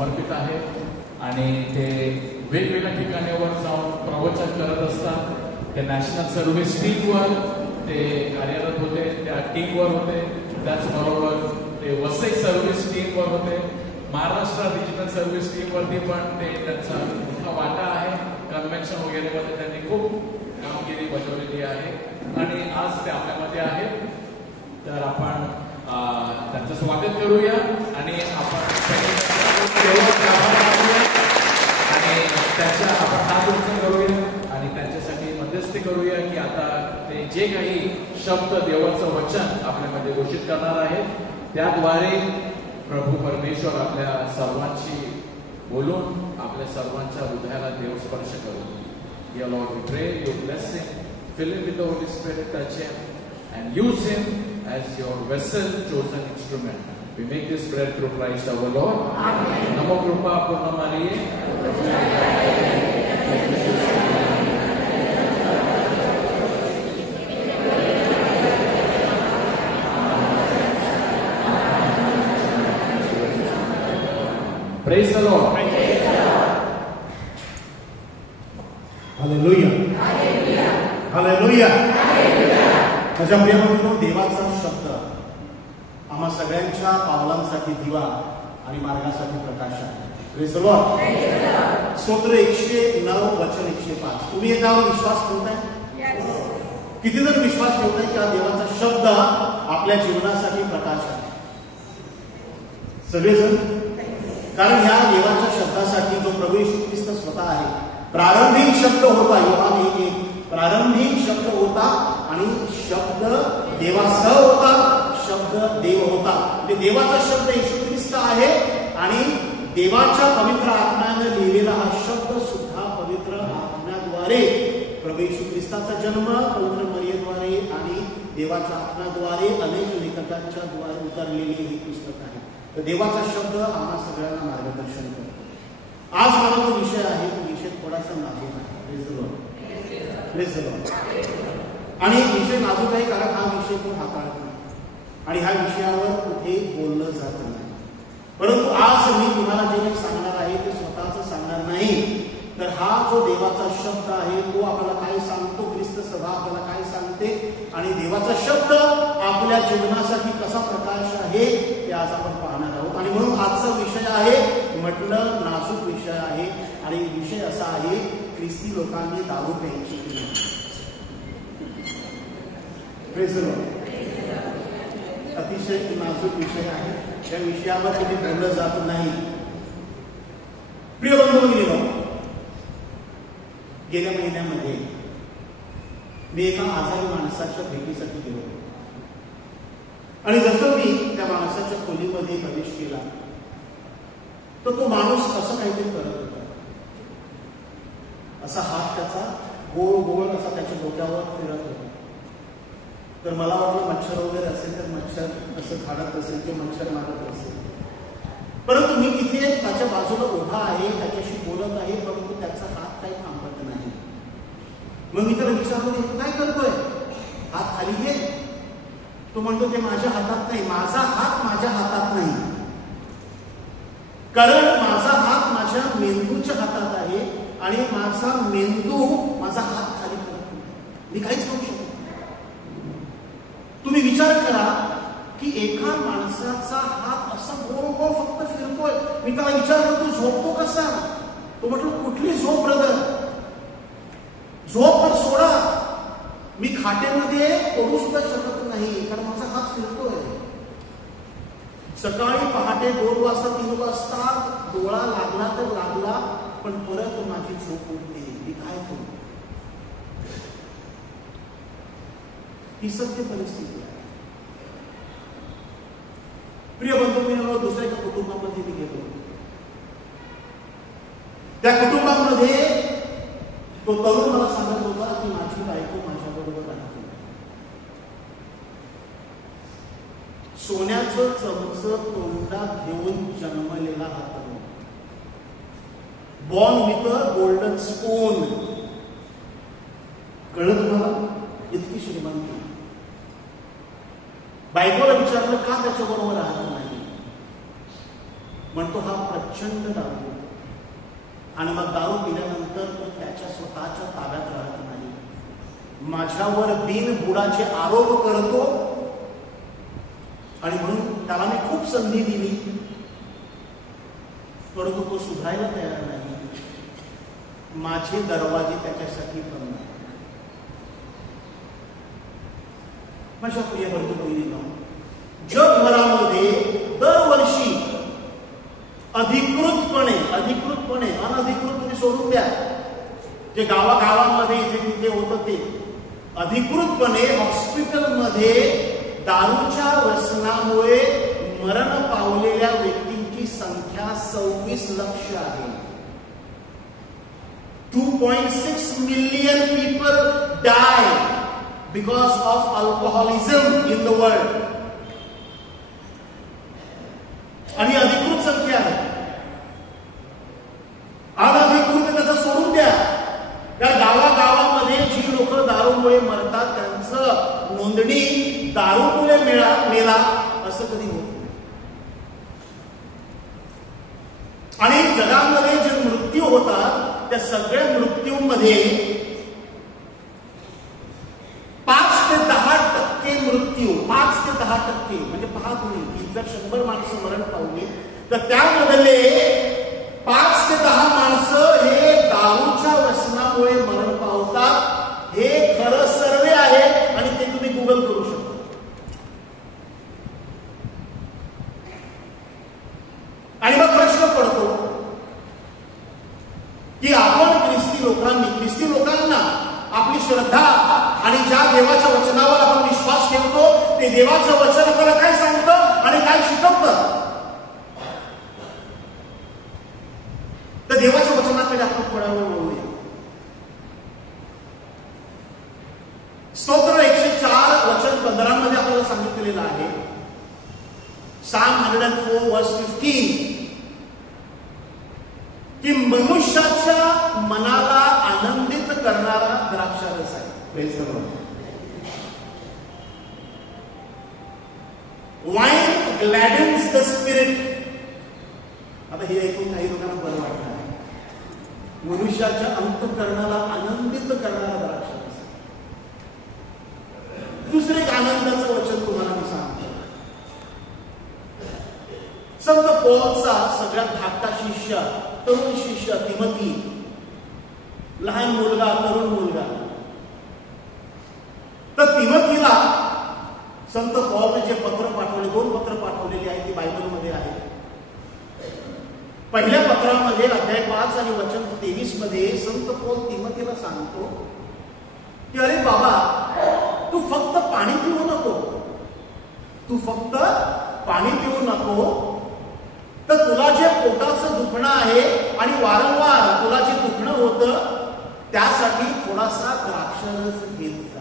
समर्पित आहेत आणि ते वेगवेगळ्या ठिकाणावर जाऊन प्रवचन करत असतात. ते नॅशनल सर्व्हिस टीमवर ते कार्यरत होते, त्या टीमवर होते. त्याचबरोबर ते वसई सर्व्हिस टीमवर होते. महाराष्ट्र डिजिटल सर्व्हिस टीमवरती पण ते त्यांचा मोठा वाटा आहे. कन्व्हेन्शन वगैरेमध्ये त्यांनी खूप कामगिरी बजावलेली आहे आणि आज ते आपल्यामध्ये आहेत. तर आपण त्यांचं स्वागत करूया आणि आपण आणि त्याच्या आपण हात उंच करूया आणि त्यांच्यासाठी मध्यस्थी करूया की आता ते जे काही शब्द देवाचं वचन आपल्यामध्ये घोषित करणार आहेत त्याद्वारे प्रभू परमेश्वर आपल्या सर्वांशी बोलून आपल्या सर्वांच्या हृदयाला देव स्पर्श करू. Dear Lord, we pray your blessing, fill him with the Holy Spirit, touch him and use him as your vessel, chosen instrument. We make this prayer through Christ our Lord. Amen. Namo Krupa Purna Mariye. Praise the Lord. Hallelujah. Hallelujah. माझ्या प्रियमित्रांनो, देवाचा शब्द आम्हा सगळ्यांच्या पावलांसाठी दिवा आणि मार्गासाठी प्रकाश आहे. Praise the Lord. स्तोत्र 109 वचन 105. तुम्ही याच्यावर विश्वास ठेवताय? किती जण विश्वास ठेवताय की हा देवाचा शब्द आपल्या जीवनासाठी प्रकाश आहे? सगळेजण. कारण ह्या देवाच्या शब्दासाठी जो प्रभू येशू ख्रिस्त स्वतः आहे. प्रारंभिक शब्द होता, योहान 1:1. प्रारंभिक शब्द होता आणि शब्द देवासह होता, शब्द देव होता. म्हणजे देवाचा शब्द येशू ख्रिस्त आहे आणि देवाच्या पवित्र आत्म्याने लिहिलेला हा शब्द सुद्धा पवित्र आत्म्याद्वारे प्रभू येशू ख्रिस्ताचा जन्म पवित्र मरियेद्वारे आणि देवाच्या आत्म्याद्वारे अनेक लेखकांच्या द्वारे उतरलेले हे पुस्तक आहे. तर देवाचा शब्द आम्हा सगळ्यांना मार्गदर्शन करतो. आज मला जो विषय आहे तो विषय थोडासा नाजूक आहे. Praise the Lord. आणि विषय नाजूक आहे कारण हा विषय कोण हाताळत नाही आणि ह्या विषयावर कुठे बोललं जात नाही. परंतु आज मी तुम्हाला जे काही सांगणार आहे ते स्वतःच सांगणार नाही, तर हा जो देवाचा शब्द आहे तो आपल्याला काय सांगतो, ख्रिस्त सभा आपल्याला काय सांगते आणि देवाचा शब्द आपल्या जीवनासाठी कसा प्रकाश आहे ते आज आपण पाहणार आहोत. आणि म्हणून आजचा विषय आहे, म्हटलं नाजूक विषय आहे आणि विषय असा आहे, ख्रिस्ती लोकांनी दारू प्यायची की नाही. Praise the Lord. अतिशय नाजूक विषय आहे, त्या विषयावर कधी बोललं जात नाही. प्रिय बंधू, गेल्या महिन्यामध्ये मी एका आजारी माणसाच्या भेटीसाठी गेलो आणि जसं मी त्या माणसाच्या खोलीमध्ये प्रवेश केला तर तो माणूस असं काहीतरी करत होता. असा हात त्याचा गोल गोल असा त्याच्या डोक्यावर फिरत होता. तर मला वाटलं मच्छर वगैरे असेल तर मच्छर असं खाडत असेल किंवा मच्छर मारत असेल. परंतु मी तिथे त्याच्या बाजूला उभा आहे, त्याच्याशी बोलत आहे, परंतु त्याचा हात काही थांबत नाही. मग मी त्याला विचारलं, काय करतोय, हात खाली घे. तो म्हणतो ते माझ्या हातात नाही, माझा हात माझ्या हातात नाही, कारण माझा हात माझ्या मेंदूच्या हातात आहे आणि माझा मेंदू माझा हात खाली करत नाही, मी काहीच करू शकतो. तुम्ही विचार करा की एका माणसाचा हात असा गोल गोल फक्त फिरतोय. मी त्याला विचारलं, तू झोपतो कसा? तो म्हटलं, कुठली झोप ब्रदर, झोप पण सोडा, मी खाटेमध्ये पडू सुद्धा शकत नाही कारण माझा हात फिरतोय. सकाळी पहाटे 2 वाजता 3 वाजता डोळा लागला तर लागला, पण परत माझी झोप उडते, मी काय करू? ही सत्य परिस्थिती आहे. प्रिय बंधू, दुसऱ्या एका कुटुंबामध्ये मी गेलो. त्या कुटुंबामध्ये तो तरुण मला सांगत होता की माझी बायको माझ्याबरोबर राहते. सोन्याचं चमच तोंडात घेऊन जन्मलेला हा तरुण, born with a golden spoon. कळलं तुम्हाला? इतकी श्रीमंती. बायकोला विचारलं का त्याच्याबरोबर राहत नाही. म्हणतो हा प्रचंड दारू. आणि मग दारू पिल्यानंतर तो त्याच्या स्वतःच्या ताब्यात राहत नाही, माझ्यावर बिनबुडाचे आरोप करतो. आणि म्हणून त्याला मी खूप संधी दिली, परंतु तो सुधारायला तयार नाही. माझे दरवाजे त्याच्यासाठी बंद नाही. माझ्या प्रिय बंधू भगिनींनो, जगभरामध्ये दरवर्षी अधिकृतपणे अनधिकृत तुम्ही सोडून द्या, जे गावागावामध्ये इथे तिथे होतं ते, अधिकृतपणे हॉस्पिटलमध्ये दारूच्या व्यसनामुळे मरण पावलेल्या व्यक्तींची संख्या 26 लाख आहे. 2.6 million people die because of alcoholism in the world. आणि अधिकृत संख्या आहे. अनधिकृत त्याचं सोडून द्या. त्या गावागावामध्ये जी लोक दारूमुळे मरतात त्यांचं नोंदणी दारूमुळे मेला असं कधी होत नाही. आणि जगामध्ये जे मृत्यू होतात त्या सगळ्या मृत्यूमध्ये 5 ते 10% मृत्यू, 5 ते 10% म्हणजे पहा तुम्ही, की जर 100 माणसं मरण पावली तर त्यामधले 5 ते 10 माणसं हे दारूच्या व्यसनामुळे मरण पावतात. हे खरं सर्वे आहे आणि ते तुम्ही गुगल करू शकता. आणि मग प्रश्न पडतो की आपण ख्रिस्ती लोकांना आपली श्रद्धा आणि ज्या देवाच्या वचनावर आपण विश्वास ठेवतो ते देवाचं वचन आपल्याला काय सांगतं आणि काय शिकवतं, तर देवाच्या वचनाकडे आपण थोड्या वेळ वळूया. स्तोत्र 104 वचन 15 मध्ये आपल्याला सांगितलेलं आहे, Psalm 104 verse 15, की मनुष्याच्या मनाला आनंदित करणारा द्राक्षारस आहे. Wine gladdens the spirit. आता हे ऐकून काही लोकांना बरं वाटणार आहे. मनुष्याच्या अंतःकरणाला आनंदित करणारा द्राक्षारस. दुसरे एक आनंदाचं वचन तुम्हाला मी सांगतो. संत पौलचा सगळ्यात धाकटा शिष्य, तरुण शिष्य तिमोथी, लहान मुलगा, तरुण मुलगा, तर तिमोथीला संत पौलने जे पत्र पाठवले, 2 पत्र पाठवलेली आहेत, ती बायबलमध्ये आहे. पहिल्या पत्रामध्ये अध्याय 5 आणि वचन 23 मध्ये संत पौल तिमोथीला सांगतो की अरे बाबा, तू फक्त पाणी पिऊ नको, तर तुला जे पोटाचं दुखणं आहे आणि वारंवार तुला जे दुखणं होतं त्यासाठी थोडासा द्राक्षरस घेत जा.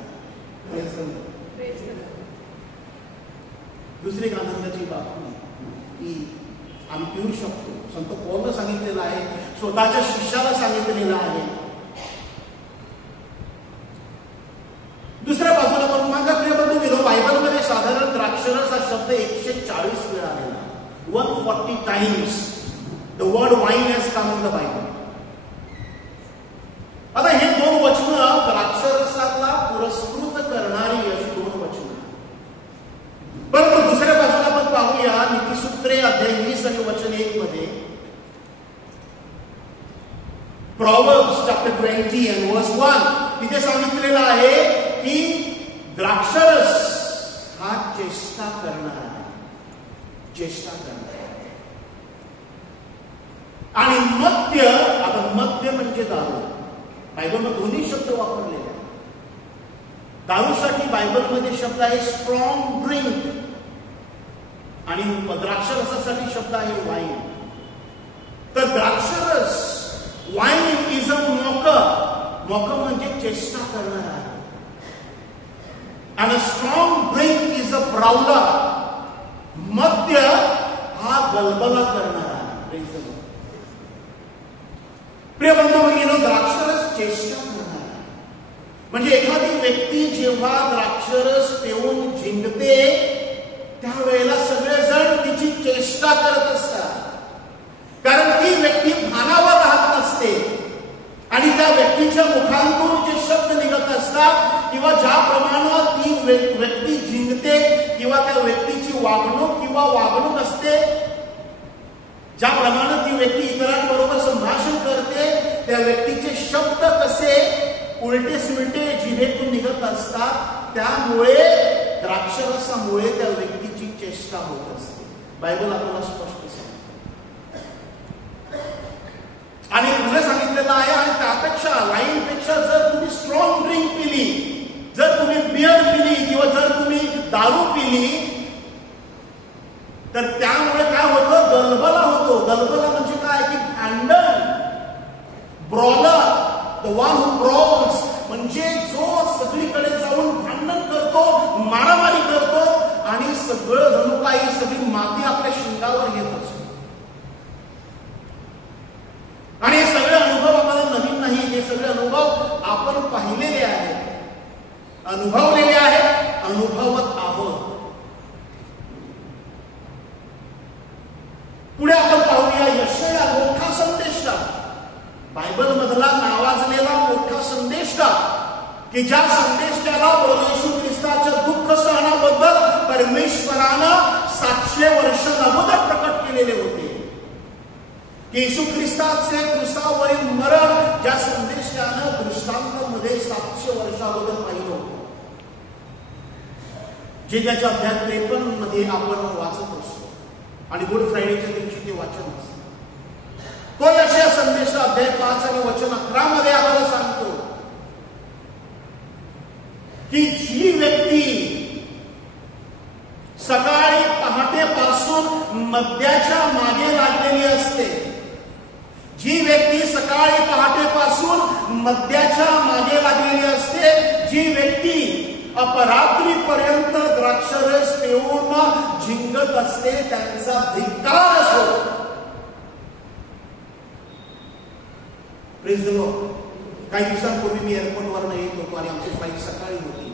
दुसरी एक आनंदाची बातमी की आम्ही पिऊ शकतो. संत पौलने सांगितलेलं आहे, स्वतःच्या शिष्याला सांगितलेलं आहे. दुसऱ्या बाजूला पण माझ्या प्रिय बंधू, बायबलमध्ये साधारण द्राक्षरस हा शब्द 140 वेळा आलेला, 140 times the word wine has come in the Bible. आता हे 2 वचनं द्राक्षरसाला पुरस्कृत करणारी अशी 2 वचनं. परंतु दुसऱ्या बाजूला आपण पाहूया नीतिसूत्रे अध्याय 20 आणि वचन 1 मध्ये, Proverbs chapter 20 and verse 1, तिथे सांगितलेलं आहे की द्राक्षरस हा चेष्टा करणारा आहे. आणि मद्य, आता मद्य म्हणजे दारू. बायबलमध्ये दोन्ही शब्द वापरलेले आहेत. दारूसाठी बायबलमध्ये शब्द आहे स्ट्रॉंग ड्रिंक आणि द्राक्षरसासाठी शब्द आहे वाईन. तर द्राक्षरस, वाईन इज अ मॉक म्हणजे चेष्टा करणारा आहे. आणि स्ट्रॉंग ड्रिंक इज अ ब्राउलर. मद्य हा गलबला करणारा आहे. प्रिय बंधू भगिनींनो, द्राक्षरस चेष्टा करणारा म्हणजे एखादी व्यक्ती जेव्हा द्राक्षरस पिऊन जिंकते त्यावेळेला सगळेजण तिची चेष्टा करत असतात. व्यक्तीच्या मुखांतून जे शब्द निघत असतात किंवा ज्याप्रमाणे ती व्यक्ती जिंकते किंवा त्या व्यक्तीची वागणूक किंवा वागणूक असते, ज्याप्रमाणे ती व्यक्ती इतरांबरोबर संभाषण करते, त्या व्यक्तीचे शब्द कसे उलटे सुलटे जिभेतून निघत असतात, त्यामुळे द्राक्षरसामुळे त्या व्यक्तीची चेष्टा होत असते. बायबल आपल्याला स्पष्ट सांगते आणि पुढे सांगितलेलं आहे. आणि त्यापेक्षा वाईनपेक्षा जर तुम्ही स्ट्रॉंग ड्रिंक पिली, जर तुम्ही बियर पिली किंवा जर तुम्ही दारू पिली, तर त्यामुळे काय होतं, गलबला होतो. गलबला म्हणजे काय की भांडण, brawler, the one who brawls, म्हणजे जो सगळीकडे जाऊन भांडण करतो, मारामारी करतो आणि सगळं जणू काही सगळी माती आपल्या शिंगावर येत असतो. आणि हे सगळे अनुभव आपल्याला नवीन नाही, हे सगळे अनुभव आपण पाहिलेले आहेत, अनुभवलेले आहेत, अनुभवत आहोत. पुढे आपण पाहूया यशाया मोठा संदेष्टा, बायबल मधला नावाजलेला मोठा संदेष्टा, की ज्या संदेष्टाला येशू ख्रिस्ताच्या दुःख सहनाबद्दल परमेश्वरानं 700 वर्ष अगोदर प्रकट केलेले होते. की येशू ख्रिस्ताचे क्रूसावरील मरण ज्या संदेशानं दृष्टांतामध्ये 700 वर्ष अगोदर पाहिलं होतं, जे त्याच्या अध्याय 53 मध्ये आपण वाचत असतो आणि गुड फ्रायडेच्या दिवशी ते वाचन असतं. तो यशाया संदेश अध्याय 5 आणि वचन 11 मध्ये आपल्याला सांगतो की जी व्यक्ती सकाळी पहाटेपासून मद्याच्या मागे लागलेली असते, जी व्यक्ती सकाळी पहाटेपासून मद्याच्या मागे लागलेली असते, जी व्यक्ती अपरात्रीपर्यंत द्राक्षरस पिऊन झिंगत असते, त्यांचा धिक्कार असतो. Praise the Lord. काही दिवसांपूर्वी मी एअरपोर्टवरून येत होतो आणि आमची फ्लाईट सकाळी होती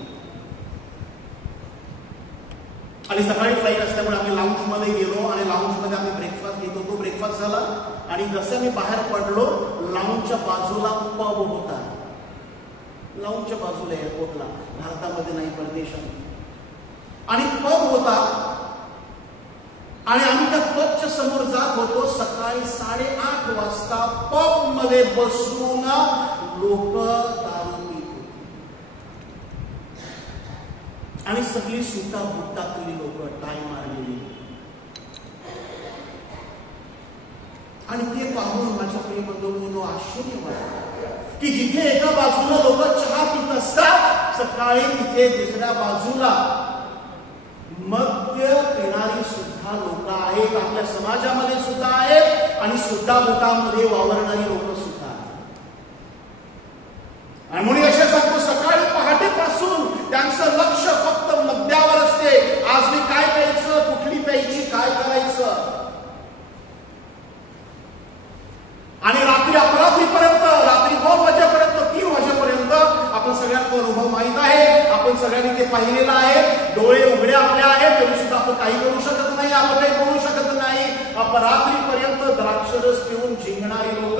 आणि सकाळी फ्लाईट असल्यामुळे आम्ही लाऊंज मध्ये गेलो आणि लाऊंज मध्ये आम्ही ब्रेकफास्ट घेत होतो. ब्रेकफास्ट झाला आणि जसं मी बाहेर पडलो, लाऊंजच्या बाजूला पब होता. लाऊंजच्या बाजूला एअरपोर्टला, भारतामध्ये नाही परदेशात, आणि पब होता आणि आम्ही त्या पबच्या समोर जात होतो. सकाळी 8:30 वाजता पब मध्ये बसून लोक दारू पित होते आणि सगळी सुटा बुटातली लोक, टाय मारलेली, आणि ते पाहून माझ्या प्रिय बंधूंनो आश्चर्य वाटलं की जिथे एका बाजूला लोक चहा पित असतात, सकाळी तिथे दुसऱ्या बाजूला मद्य पिणारी सुद्धा लोक आहेत. आपल्या समाजामध्ये सुद्धा आहेत आणि सुद्धा बुटामध्ये वावरणारी लोक सुद्धा आहेत. आणि म्हणून अशा सांगतो, सकाळी पहाटेपासून त्यांचं लक्ष फक्त मद्यावर असते. आज मी काय प्यायचं, कुठली प्यायची, काय करायचं, आणि रात्री अपरात्रीपर्यंत, रात्री 2 वाजेपर्यंत, 3 वाजेपर्यंत आपण सगळ्यांना अनुभव माहित आहे, आपण सगळ्यांनी ते पाहिलेलं आहे. डोळे उघडे आपले आहेत तरी सुद्धा आपण काही करू शकत नाही, आपण काही बोलू शकत नाही. अपरात्रीपर्यंत द्राक्षरस पिऊन झिंगणारी लोक,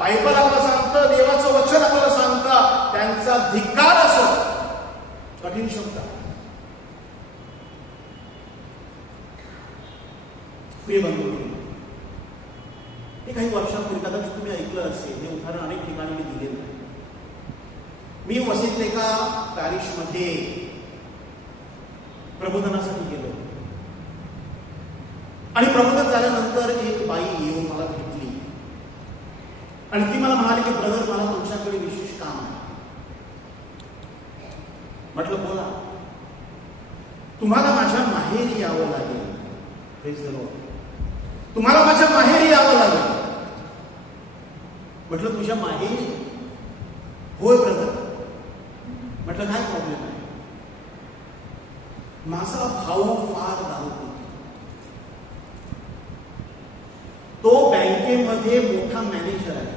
बायबल आपल्याला सांगतं, देवाचं वचन आपल्याला सांगतं, त्यांचा धिक्कार असो. कठीण शब्द. प्रिय बंधू, काही वर्षापूर्वी कदाचित तुम्ही ऐकलं असेल, हे उदाहरण अनेक ठिकाणी मी दिलेलं आहे. मी वसईत एका पॅरिशमध्ये प्रबोधनासाठी गेलो आणि प्रबोधन झाल्यानंतर एक बाई येऊन मला भेटली आणि ती मला म्हणाली की ब्रदर, मला तुमच्याकडे विशेष काम आहे. म्हटलं बोला. तुम्हाला माझ्या माहेरी यावं लागेल. Praise the Lord. तुम्हाला माझ्या माहेरी यावं लागेल. म्हटलं तुझ्या माहेरी? होय ब्रदर. म्हटलं काय प्रॉब्लेम आहे? माझा भाऊ फार दारू पितो, तो बँकेमध्ये मोठा मॅनेजर आहे,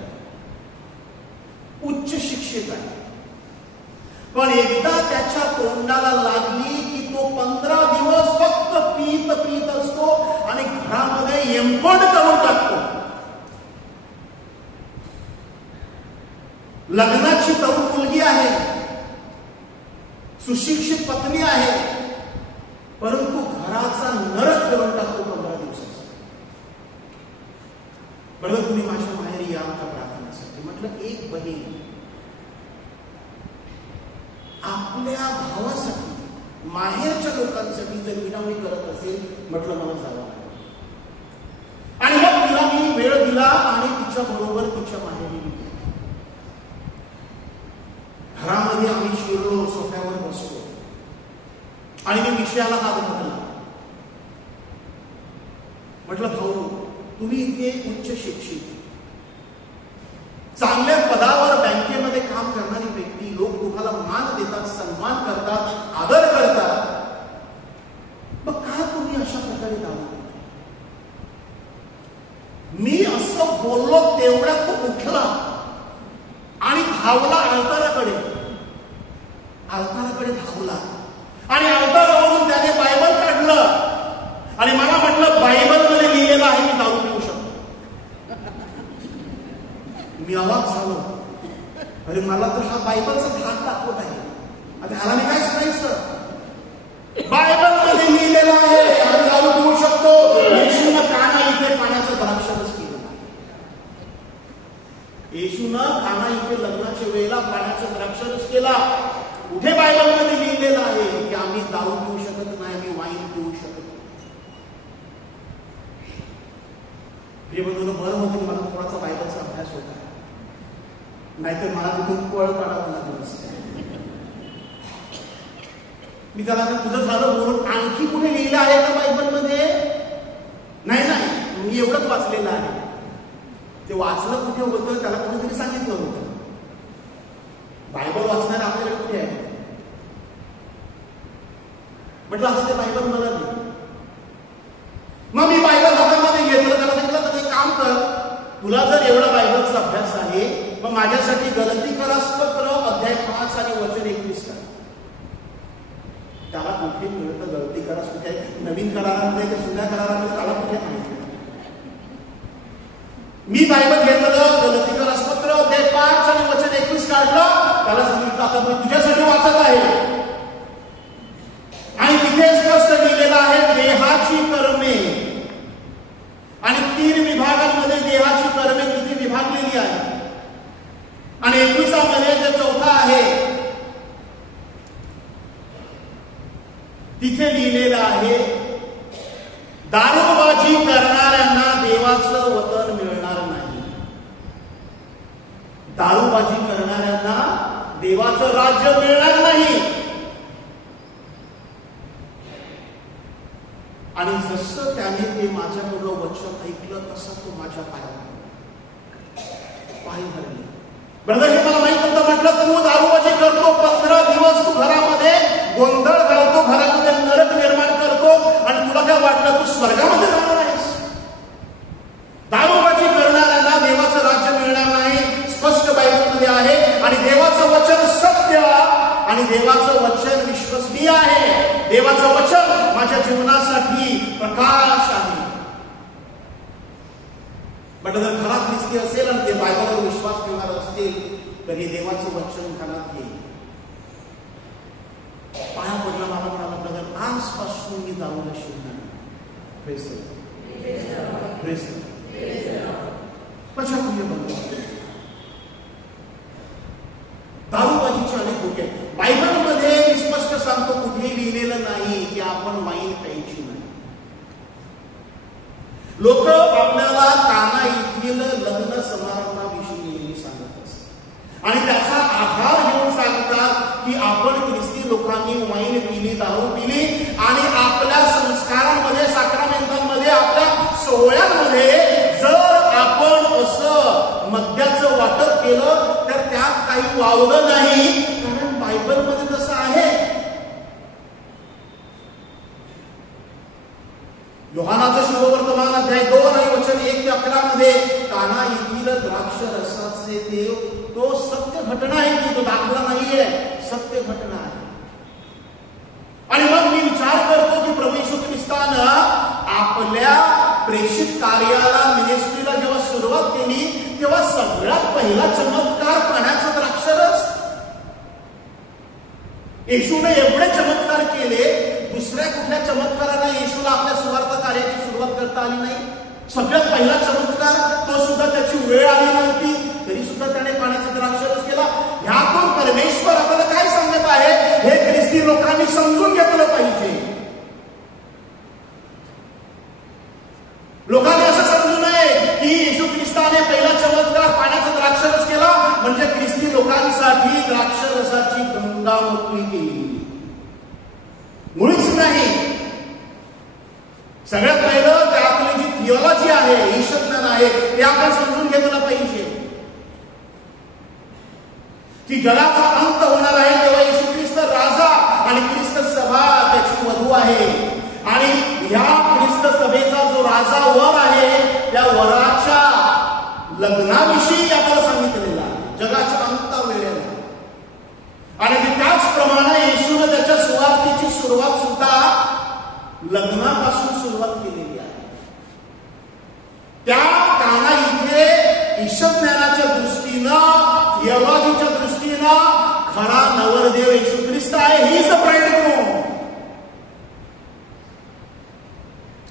उच्च शिक्षित आहे, पण एकदा त्याच्या तोंडाला लागली की तो 15 दिवस फक्त पीत पीत असतो आणि घरामध्ये एम्पड करून टाकतो. लग्नाची तरुण मुलगी आहे, सुशिक्षित पत्नी आहे, परंतु घराचा नरक करून टाकतो 15 दिवसाचा. बरोबर, तुम्ही माझ्या माहेरी या आमच्या प्रार्थनेसाठी. म्हटलं एक बहीण आपल्या भावासाठी, माहेरच्या लोकांसाठी जर विनवणी करत असेल, म्हटलं मला जावं लागेल. आणि मग तिला मी वेळ दिला आणि तिच्या बरोबर तिच्या माहेरी गेलो. घरामध्ये आम्ही शिरलो, सोफ्यावर बसलो आणि मी विषयाला हात घातला. म्हटलं भाऊ, तुम्ही इथे उच्च शिक्षित, चांगल्या पदावर बँकेमध्ये काम करणारी व्यक्ती, लोक तुम्हाला मान देतात, सन्मान करतात, आदर करतात, मग का तुम्ही अशा प्रकारे दारू? मी असं बोललो तेवढ्यात तो उठला आणि धावला अल्ताराकडे धावला आणि अल्तारावरून त्याने बायबल काढलं आणि मला म्हटलं, बायबल मध्ये लिहिलेलं आहे मी दारू पिऊ शकतो. मी अवाक झालो. अरे मला तर हा बायबलचा भाग दाखवत आहे, आता ह्याला मी काय सांगायचं? बायबल मध्ये लिहिलेलं आहे आम्ही दारू पिऊ शकतो. येशूनं काना इथे पाण्याचं द्राक्षरस केलं. येशूनं काना इथे लग्नाच्या वेळेला पाण्याचं द्राक्षरस केला. कुठे बायबल मध्ये लिहिलेलं आहे की आम्ही दारू पिऊ शकत नाही, आम्ही वाईन पिऊ शकत नाही? प्रियबंधूंनो, बरं होतं मला थोडासा बायबलचा अभ्यास होता, नाहीतर मला तिथून पळ काढावं लागलं असतं. मी त्याला तुझं झालं म्हणून आणखी कुठे लिहिलं आहे का बायबल मध्ये? नाही, मी एवढंच वाचलेलं आहे. ते वाचलं कुठे होतं त्याला कोणीतरी सांगितलं होतं. बायबल वाचणारे आपल्याकडे कुठे आहे? म्हटलं आता ते बायबल मला दे. मग मी बायबल हातामध्ये घेतलं, त्याला सांगितलं तर काम कर, तुला जर एवढा बायबलचा अभ्यास आहे मग माझ्यासाठी गलतीकरास पत्र अध्याय 5 आणि वचन 21 कर. त्याला कुठे मिळतं गलतीकरास? कुठे नवीन करारामध्ये की जुन्या करारामध्ये? त्याला कुठे माहिती? मी बायबल घेतलं, गलतीकरास पत्र अध्याय 5 आणि वचन 21 काढलं, त्याला सांगितलं आता मी तुझ्यासाठी वाचत आहे. आणि तिथे स्पष्ट लिहिलेलं आहे देहाची कर्मे, आणि 3 विभागांमध्ये देहाची कर्मे किती विभागलेली आहे. आणि 21 मध्ये जे 4 आहे तिथे लिहिलेलं आहे दारूबाजी करणाऱ्यांना देवाचं वतन मिळणार नाही. दारूबाजी करणाऱ्यांना देवाचं राज्य मिळणार नाही. आणि जसं त्याने ते माझ्याकडं वचन ऐकलं तसं तो माझ्या पाय धरले. ब्रदर, हे मला माहित होतं. म्हटलं तू दारूबाजी करतो, 15 दिवस तू घरामध्ये गोंधळ घालतो, घरामध्ये नरक निर्माण करतो, आणि तुला काय वाटलं तू स्वर्गामध्ये जाणार आहेस? दारूबाजी करणाऱ्यांना देवाचं राज्य मिळणार नाही, स्पष्ट बायबलमध्ये आहे. आणि देवाचं वचन सत्य आणि देवाचं वचन विश्वसनीय आहे. देवाचं वचन माझ्या जीवनासाठी प्रकाश आहे. पण जर घरात दिसते असेल आणि ते बायबलवर विश्वास ठेवणार असतील तर हे देवाचं वचन घरात येईल. पाया पडला, मला म्हणाला ब्रदर आजपासून मी दारूला शिरणार. दारूबाजीचे अनेक धोके आहेत. बायबलमध्ये स्पष्ट सांगतो, कुठेही लिहिलेलं नाही की आपण वाईन प्यायची नाही. लोक आपल्याला काना येथील लग्न समारंभाविषयी सांगत असतात आणि त्याचा आधार घेऊन सांगतात की आपण ख्रिस्ती लोकांनी वाईन पिली, दारू पिली, आणि आपल्या संस्कारांमध्ये, साक्रामेंटांमध्ये, आपल्या सोहळ्यांमध्ये जर आपण असं मद्याचं वाटप केलं तर त्यात काही वावलं नाही, कारण बायबलमध्ये तसं आहे. योहानाचं शुभवर्तमान अध्याय 2 आणि वचन 1 ते 11 मध्ये काना येथील द्राक्ष रसाचे देव, तो सत्य घटना आहे की तो दाखला नाहीये, सत्य घटना आहे. आणि मग मी विचार करतो की प्रभू येशू ख्रिस्तानं आपल्या प्रेषित कार्याला, मिनिस्ट्रीला जेव्हा सुरुवात केली तेव्हा सगळ्यात पहिला चमत्कार पाण्याचा येशूने एवढे चमत्कार केले, दुसऱ्या कुठल्या चमत्काराला येशूला आपल्या सुवार्थ कार्याची सुरुवात करता आली नाही. सगळ्यात पहिला चमत्कार, तो सुद्धा त्याची वेळ आली नव्हती, तरी सुद्धा त्याने पाण्याचा द्राक्षरस केला. ह्यातून परमेश्वर आपल्याला काय सांगत आहे हे ख्रिस्ती लोकांनी समजून घेतलं पाहिजे. लोकांनी असं समजू नये की येशू ख्रिस्ताने पहिला चमत्कार पाण्याचा द्राक्षरस केला म्हणजे ख्रिस्ती लोकांसाठी द्राक्षरसाची गंगा मोकळी केली. मुळीच नाही. सगळ्यात पहिलं त्यातली जी थिओलॉजी आहे, ईशज्ञान आहे, ते आपण समजून घेतलं पाहिजे की जगाचा अंत होणार आहे तेव्हा येशू ख्रिस्त राजा आणि ख्रिस्त सभा त्याची वधू आहे. आणि ह्या ख्रिस्त सभेचा जो राजा वर आहे त्या वराच्या लग्नाविषयी आपल्याला सांगितलेला जगाच्या अंत वेळेला. आणि त्याचप्रमाणे येशूने त्याच्या सुवार्थीची सुरुवात सुद्धा लग्नापासून सुरुवात केलेली आहे. त्या काना इथे ईशज्ञानाच्या दृष्टीनं, थिओलॉजीच्या दृष्टीनं खरा नवरदेव येशू ख्रिस्त आहे. ही इज अ ब्राइडग्रूम.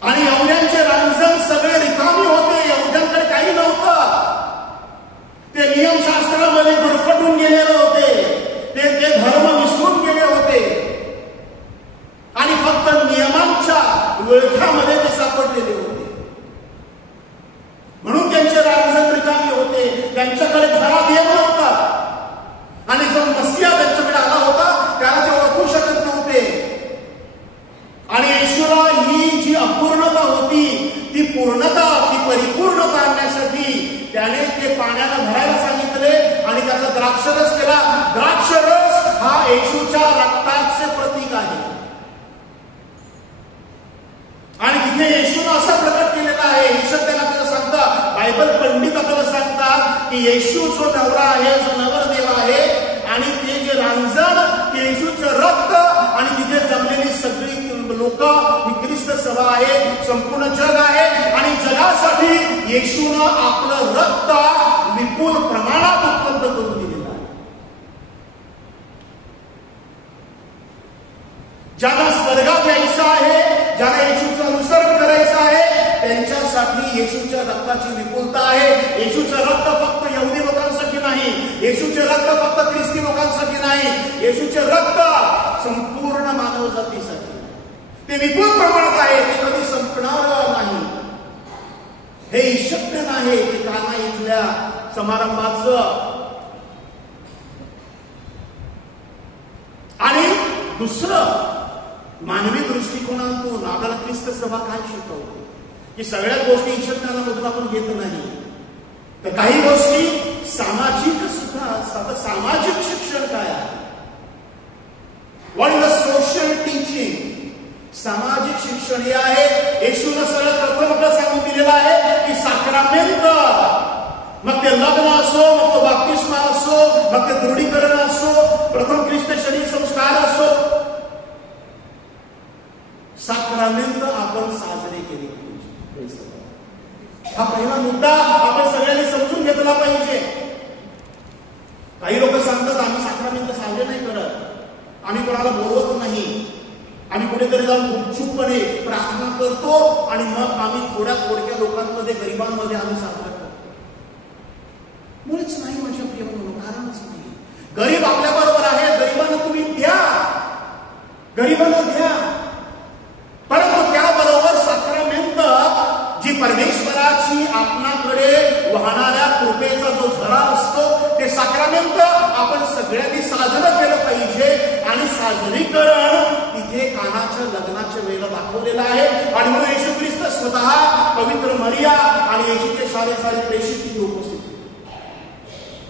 आणि यहुद्यांचे रंजन सगळे रिकामी होते. यहुद्यांकडे काही नव्हतं. ते नियमशास्त्रामध्ये गुरफटून गेलेले होते. ते धर्म विसरून गेले होते आणि फक्त नियमांच्या विळख्यामध्ये ते सापडलेले होते. म्हणून त्यांचे राजन रिकामी होते. त्यांच्याकडे खरा देव नव्हता आणि जो मसीहा त्यांच्याकडे आला होता त्याला ते ओळखू शकत नव्हते. आणि येशूला ही जी अपूर्णता होती ती पूर्णता, ती परिपूर्णता आणण्यासाठी त्याने ते पाण्याला भरायला सांगितले आणि त्याचा द्राक्षरस केला. द्राक्षरस हा येशूच्या रक्ताचे प्रतीक आहे. आणि तिथे येशूने असं प्रकट केलेलं आहे. ईश्वर त्याला आपल्याला सांगतात, बायबल पंडित आपल्याला सांगतात की येशू जो नवरा आहे, जो नवरदेव आहे आणि ते जे रांजण ते येशूचं रक्त आणि तिथे जमलेली सगळी लोक ही ख्रिस्त सभा आहे, संपूर्ण जग आहे. आणि जगासाठी येशूनं आपलं रक्त विपुल प्रमाणात उत्पन्न करून दिलेलं आहे. ज्यांना स्वर्गात यायचं आहे, ज्यांना येशूचं अनुसरण करायचं आहे, त्यांच्यासाठी येशूच्या रक्ताची विपुलता आहे. येशूचं रक्त फक्त यहुदी लोकांसाठी नाही, येशूचे रक्त फक्त ख्रिस्ती लोकांसाठी नाही, येशूचे रक्त संपूर्ण मानव जातीसाठी ते विपुल प्रमाणात आहे. ते कधी संपणार नाही. हे ईशज्ञान आहे. ते काना इथल्या समारंभाचं. आणि दुसरं, मानवी दृष्टिकोनातून आपल्याला ख्रिस्त सभा काय शिकवते की सगळ्या गोष्टी ईशज्ञानामधून आपण घेत नाही, तर काही गोष्टी सामाजिक सुद्धा असतात. सामाजिक शिक्षण काय आहे? What is the social teaching? सामाजिक शिक्षण हे आहे. येशूने सर्वात प्रथम आपल्याला सांगून दिलेलं आहे की साक्रामेंट, मग ते लग्न असो, मग तो बाप्तिस्मा असो, मग ते दृढीकरण असो, प्रथम ख्रिस्त शरीर संस्कार असो, साक्रामेंट आपण साजरे केले पाहिजे. हा पहिला मुद्दा आपण सगळ्यांनी समजून घेतला पाहिजे. काही लोक सांगतात आम्ही साक्रामेंट साजरे नाही करत, आम्ही कोणाला बोलवत नाही, आम्ही कुठेतरी जाऊन गुपचूपपणे प्रार्थना करतो आणि मग आम्ही थोड्या लोकांमध्ये, गरिबांमध्ये आम्ही साजरा करतो. मुळीच नाही माझ्या प्रिय म्हणून, कारणच नाही. गरीब आपल्या बरोबर आहे, गरिबांना तुम्ही द्या, गरिबांना द्या. परंतु त्याबरोबर साक्रामेंट जी परमेश्वराची आपणाकडे वाहणाऱ्या कृपेचा जो झरा असतो ते साक्रामेंट आपण सगळ्यांनी साजरं केलं पाहिजे. आणि साजरीकरण तिथे कानाच्या लग्नाच्या वेळेला दाखवलेलं आहे. आणि म्हणून येशू ख्रिस्त स्वतः, पवित्र मरिया आणि येशूचे सारे प्रेषित तिथे उपस्थित.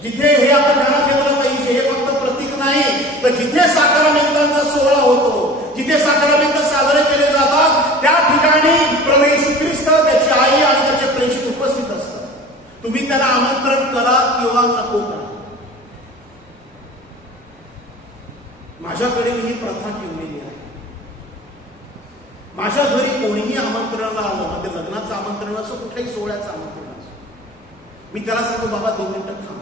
जिथे हे आपण ध्यानात घेतलं पाहिजे, हे फक्त प्रतीक नाही, तर जिथे साक्रामेंटांचा सोहळा होतो, जिथे साक्रामेंट साजरे केले जातात, त्या ठिकाणी प्रभू येशू ख्रिस्त, त्याची आई आणि त्याचे प्रेषित उपस्थित असतात. तुम्ही त्याला आमंत्रण करा किंवा नको करा. माझ्याकडे ही प्रथा ठेवलेली आहे. माझ्या घरी कोणीही आमंत्रणाला आलं, म्हणजे लग्नाचं आमंत्रण असो, कुठल्याही सोहळ्याचं आमंत्रण असो, मी त्याला सांगतो बाबा 2 मिनिटं थांब,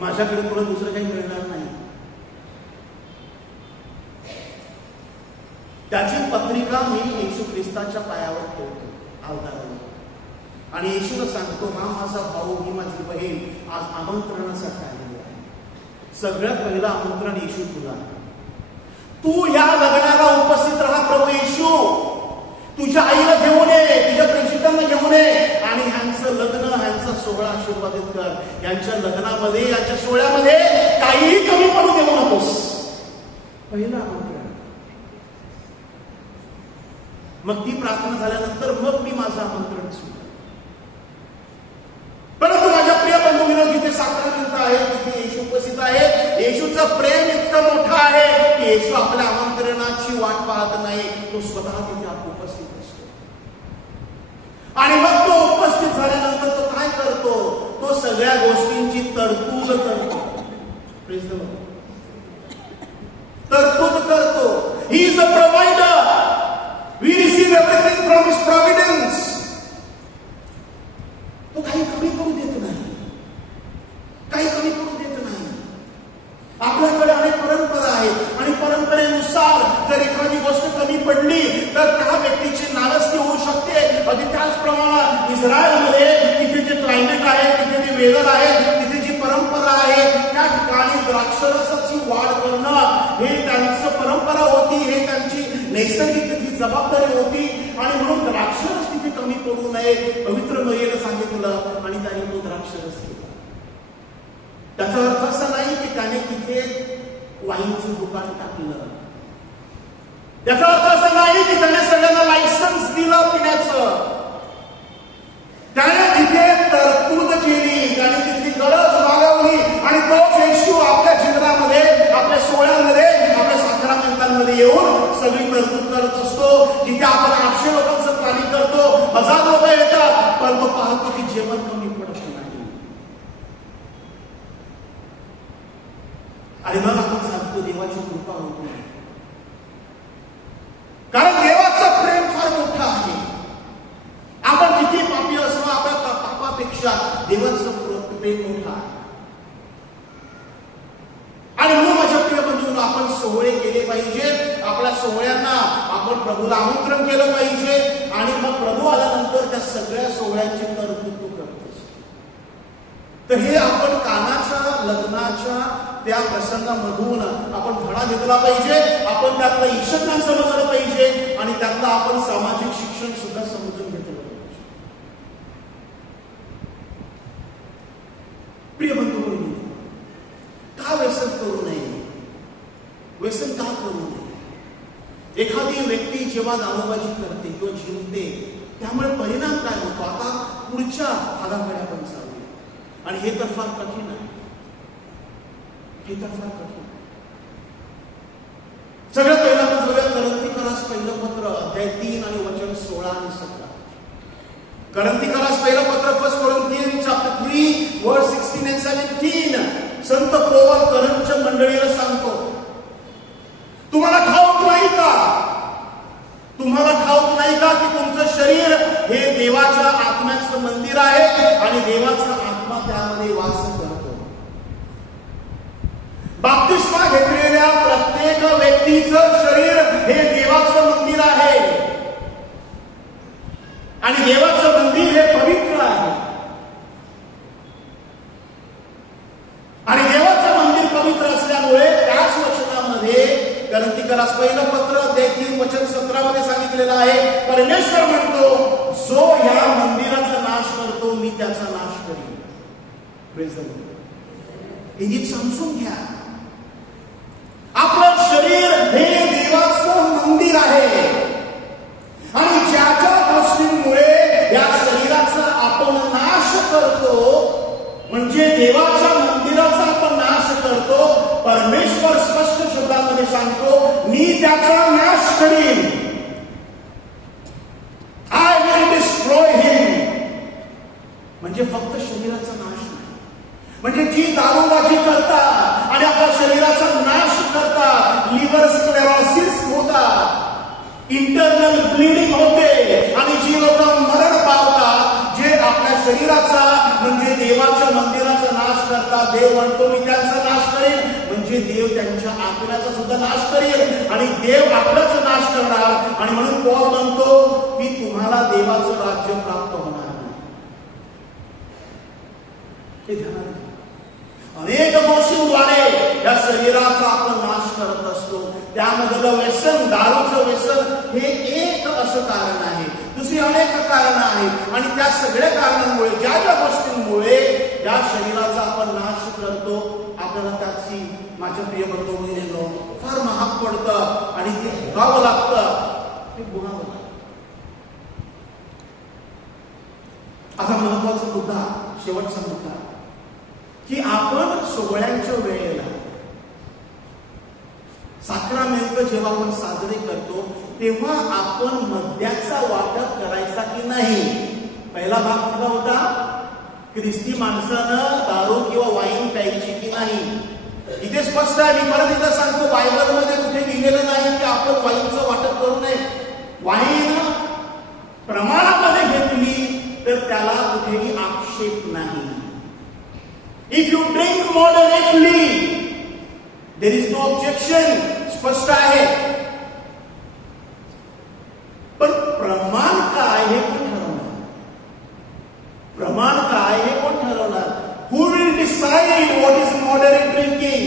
माझ्याकडे पुढे दुसरं काही मिळणार नाही. त्याची पत्रिका मी येशू ख्रिस्ताच्या पायावर ठेवतो अवतारावर, आणि येशूला सांगतो, हा माझा भाऊ, ही माझी बहीण आज आमंत्रणासाठी आलेली आहे. सगळ्यात पहिलं आमंत्रण येशू तुला. तू या लग्नाला उपस्थित राहा. प्रभू येशू तुझ्या आईला घेऊन ये, तुझ्या प्रेषितांना घेऊन ये आणि ह्यांचं लग्न, ह्यांचा सोहळा आशीर्वादित कर. यांच्या लग्नामध्ये, यांच्या सोहळ्यामध्ये काहीही कमी पडू देऊ नकोस. पहिलं आमंत्रण. मग ती प्रार्थना झाल्यानंतर मग मी माझं आमंत्रण सुरू. परंतु माझ्या प्रिय बंधूंनो, जिथे साक्रामेंट आहे, तिथे येशू उपस्थित आहे. येशूचं प्रेम इतकं मोठं आहे की येशू आपल्या आमंत्रणाची वाट पाहत नाही, तो स्वतः तिथे उपस्थित असतो. आणि मग तो उपस्थित झाल्यानंतर तो काय करतो? तो सगळ्या गोष्टींची तरतूद करतो. तरतूद करतो. He is a provider. We receive everything from his providence. तो काही कमी करू देत नाही, काही कमी करू देत नाही. आपल्याकडे अनेक परंपरा आहेत आणि परंपरेनुसार जर एखादी गोष्ट कमी पडली तर त्या व्यक्तीची नाराजगी होऊ शकते. अगदी त्याचप्रमाणे इस्रायलमध्ये तिथे जे क्लायमेट आहे, तिथे जे वेदर आहे, तिथे जी परंपरा आहे, त्या ठिकाणी द्राक्षरसाची वाढ करणं हे त्यांचं परंपरा होती, हे त्यांची नैसर्गिक जी जबाबदारी होती. आणि म्हणून द्राक्षरस तिथे कमी पडू नये पवित्र मयेला सांगितलं आणि त्यांनी तो द्राक्षरस केला. त्याचा अर्थ असा नाही की त्याने तिथे वाईनचं दुकान टाकलं. त्याचा अर्थ असा नाही की त्याने सगळ्यांना लायसन्स दिलं पिण्याचं. त्याने तिथे तरतूद केली, त्याने तिथली गरज भागवली. आणि तोच येशू आपल्या जीवनामध्ये, आपल्या सोहळ्यामध्ये, आपल्या साक्रामेंटांमध्ये येऊन सगळी तरतूद करत असतो. जिथे आपण 800 लोकांचं प्लॅनिंग करतो, 1000 लोक येतात, पण तो पाहतो की जेवण कमी पडत नाही. आणि मग आपण सांगतो देवाची कृपा होत नाही, कारण देवाचं प्रेम फार मोठं आहे. आपण किती पापी असो, आपल्या पापापेक्षा देवाचं प्रेम मोठं आहे. आणि म्हणून माझ्या प्रिय बंधूंनो, आपण सोहळे केले पाहिजे. आपल्या सोहळ्यांना आपण प्रभूला आमंत्रण केलं पाहिजे. आणि मग प्रभू आल्यानंतर त्या सगळ्या सोहळ्यांची तरतूद करतोस. तर हे आपण कानाच्या लग्नाच्या त्या प्रसंगामधून आपण धडा घेतला पाहिजे. आपण त्यातलं ईशज्ञान समजलं पाहिजे आणि त्यातलं आपण सामाजिक शिक्षण सुद्धा समजून घेतलं पाहिजे. प्रिय बंधू, का व्यसन करू नये? व्यसन का करू नये? एखादी व्यक्ती जेव्हा दारूबाजी करते किंवा जिंकते, त्यामुळे परिणाम काय होतो? आता पुढच्या भागाकडे आपण जाऊया. आणि हे तर फार कठीण आहे. हे तर फार कठीण. सगळ्यात पहिला आपण जाऊया करंथीकरास पहिलं पत्र, अध्याय 3 आणि वचन 16 आणि 17. करंथीकरास पहिलं पत्र, 1 Corinthians chapter 3 verse 16 and 17. संत पौल करंथच्या मंडळीला सांगतो, तुम्हाला ठाऊक नाही का? तुम्हाला ठाऊक नाही का की तुमचं शरीर हे देवाच्या आत्म्याचं मंदिर आहे आणि देवाचा आत्मा त्यामध्ये वास करतो. बाप्तिस्मा घेतलेल्या प्रत्येक व्यक्तीचं शरीर हे देवाचं मंदिर आहे आणि देवाचं मंदिर हे पवित्र आहे. आणि देवाचं मंदिर पवित्र असल्यामुळे त्याच वचनामध्ये करंथीकरास पहिलं पत्र अध्याय 3 वचन 17 मध्ये सांगितलेलं आहे, परमेश्वर म्हणतो, जो या मंदिराचा नाश करतो मी त्याचा नाश करीन. Praise the Lord. हे समजून घ्या, आपलं शरीर हे देवाचं मंदिर आहे आणि ज्या ज्या गोष्टींमुळे या शरीराचा आपण नाश करतो, म्हणजे देवाच्या मंदिराचा आपण नाश करतो, परमेश्वर स्पष्ट शब्दामध्ये सांगतो, मी त्याचा नाश करीन. आय विल डिस्ट्रॉय हिम. म्हणजे फक्त शरीराचा नाश नाही, म्हणजे जी दारूबाजी करतात आणि आपल्या शरीराचा नाश करतात, लिव्हर स्क्लेरोसिस होतात, इंटरनल ब्लिडिंग होते आणि जी लोक मरण पावतात, जे आपल्या शरीराचा म्हणजे देवाच्या मंदिराचा नाश करतात, करता देव म्हणतो मी त्यांचा नाश करेन, म्हणजे देव त्यांच्या आत्म्याचा सुद्धा नाश करेल आणि देव आपलाच नाश करणार. आणि म्हणून पौल म्हणतो की तुम्हाला देवाचं राज्य प्राप्त होणार नाही. हे ध्यानात घ्या. अनेक गोष्टींद्वारे या शरीराचा आपण नाश करत असतो. त्यामधलं व्यसन, दारूचं व्यसन हे एक असं कारण आहे. दुसरी अनेक कारण आहेत आणि त्या सगळ्या कारणांमुळे ज्या ज्या गोष्टींमुळे या शरीराचा आपण नाश करतो, आपल्याला त्याची माझ्या प्रिय बंधू भगिनींनो फार महाग पडतं आणि ते भोगावं लागतं. ते भोगावं लागतं. आता महत्वाचा मुद्दा, शेवटचा मुद्दा, की आपण सोहळ्यांच्या वेळेला साक्रामेंट जेव्हा आपण साजरे करतो तेव्हा आपण मद्याचा वाटप करायचा की नाही. पहिला भाग कुठला होता? ख्रिस्ती माणसानं दारू किंवा वाईन प्यायची की नाही. इथे स्पष्ट आहे. मी परत एकदा सांगतो, बायबलमध्ये कुठे लिहिलेलं नाही की आपण वाईनचं वाटप करू नये. वाईन प्रमाणामध्ये घेतली तर त्याला कुठेही आक्षेप नाही. If you drink moderately there is no objection. स्पष्ट आहे. पण प्रमाण काय हे कोण ठरवणार? प्रमाण काय हे कोण ठरवणार? Who will decide what is moderate drinking?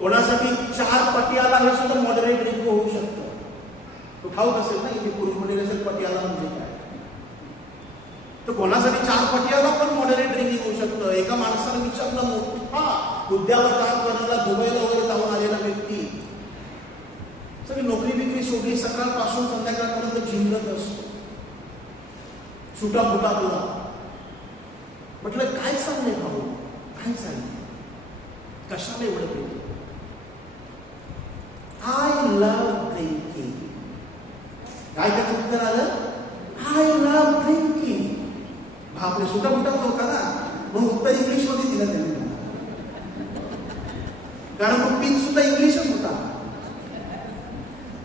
कोणासाठी 4 पटियाला हे सुद्धा मॉडरेट ड्रिंक होऊ शकतं. तो ठाऊक असेल ना इथे पुरुषमध्ये असेल पटियाला म्हणजे काय. तर कोणासाठी 4 पटियाला पण मॉडरेट ड्रिंकिंग होऊ शकतं. एका माणसाने विचारलं, मोठा हुद्द्यावर काम करायला दुबईला वगैरे जाऊन आलेला व्यक्ती, सगळी नोकरी बिकरी सोडली, सकाळपासून संध्याकाळपर्यंत झिंगत असतो, सुटा फुटा तुला. म्हटलं काय चाललंय भाऊ, काय चाललंय, कशाला एवढं पेलं? I love drinking. काय त्याचं उत्तर आलं? I love drinking. बापरे, सुटा फुटा होता ना, म्हणून उत्तर इंग्लिश मध्ये दिलं त्यांनी, कारण तो पिन सुद्धा इंग्लिशच होता.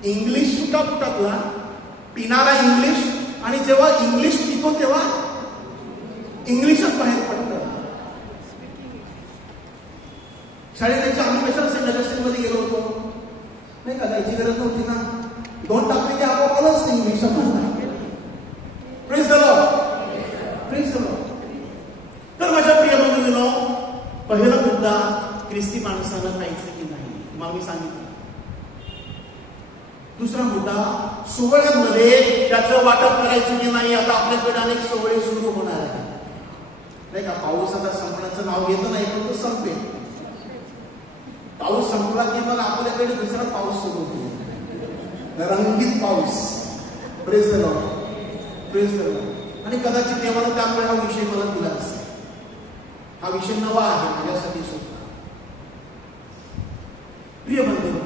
इंग्लिश सुद्धा फुटातला, पिणारा इंग्लिश, आणि जेव्हा इंग्लिश पितो तेव्हा इंग्लिशच बाहेर पडतं. शाळेत आम्ही कशाला सेंट मध्ये गेलो होतो नाही का, जायची गरज नव्हती ना. 2 टाकले की आपोआप आलंच English. Praise the Lord, praise the Lord. तर माझ्या प्रिय बंधूंनो, पहिला मुद्दा ख्रिस्ती माणसानं खायचं की नाही, मग मी सांगितलं. दुसरा मुद्दा, सोहळ्यामध्ये त्याचं वाटप करायचं की नाही. आता आपल्याकडे अनेक सोहळे सुरू होणार आहे नाही का. पाऊस आता संपण्याचं नाव घेत नाही, पण तो संपेल. पाऊस संपला की मग आपल्याकडे दुसरा पाऊस सुरू होतो, रंगीत पाऊस. Praise the Lord, praise the Lord. आणि कदाचित देवानं त्यामुळे हा विषय मला दिला असेल. हा विषय नवा आहे माझ्यासाठी सुद्धा. प्रिय बंधू,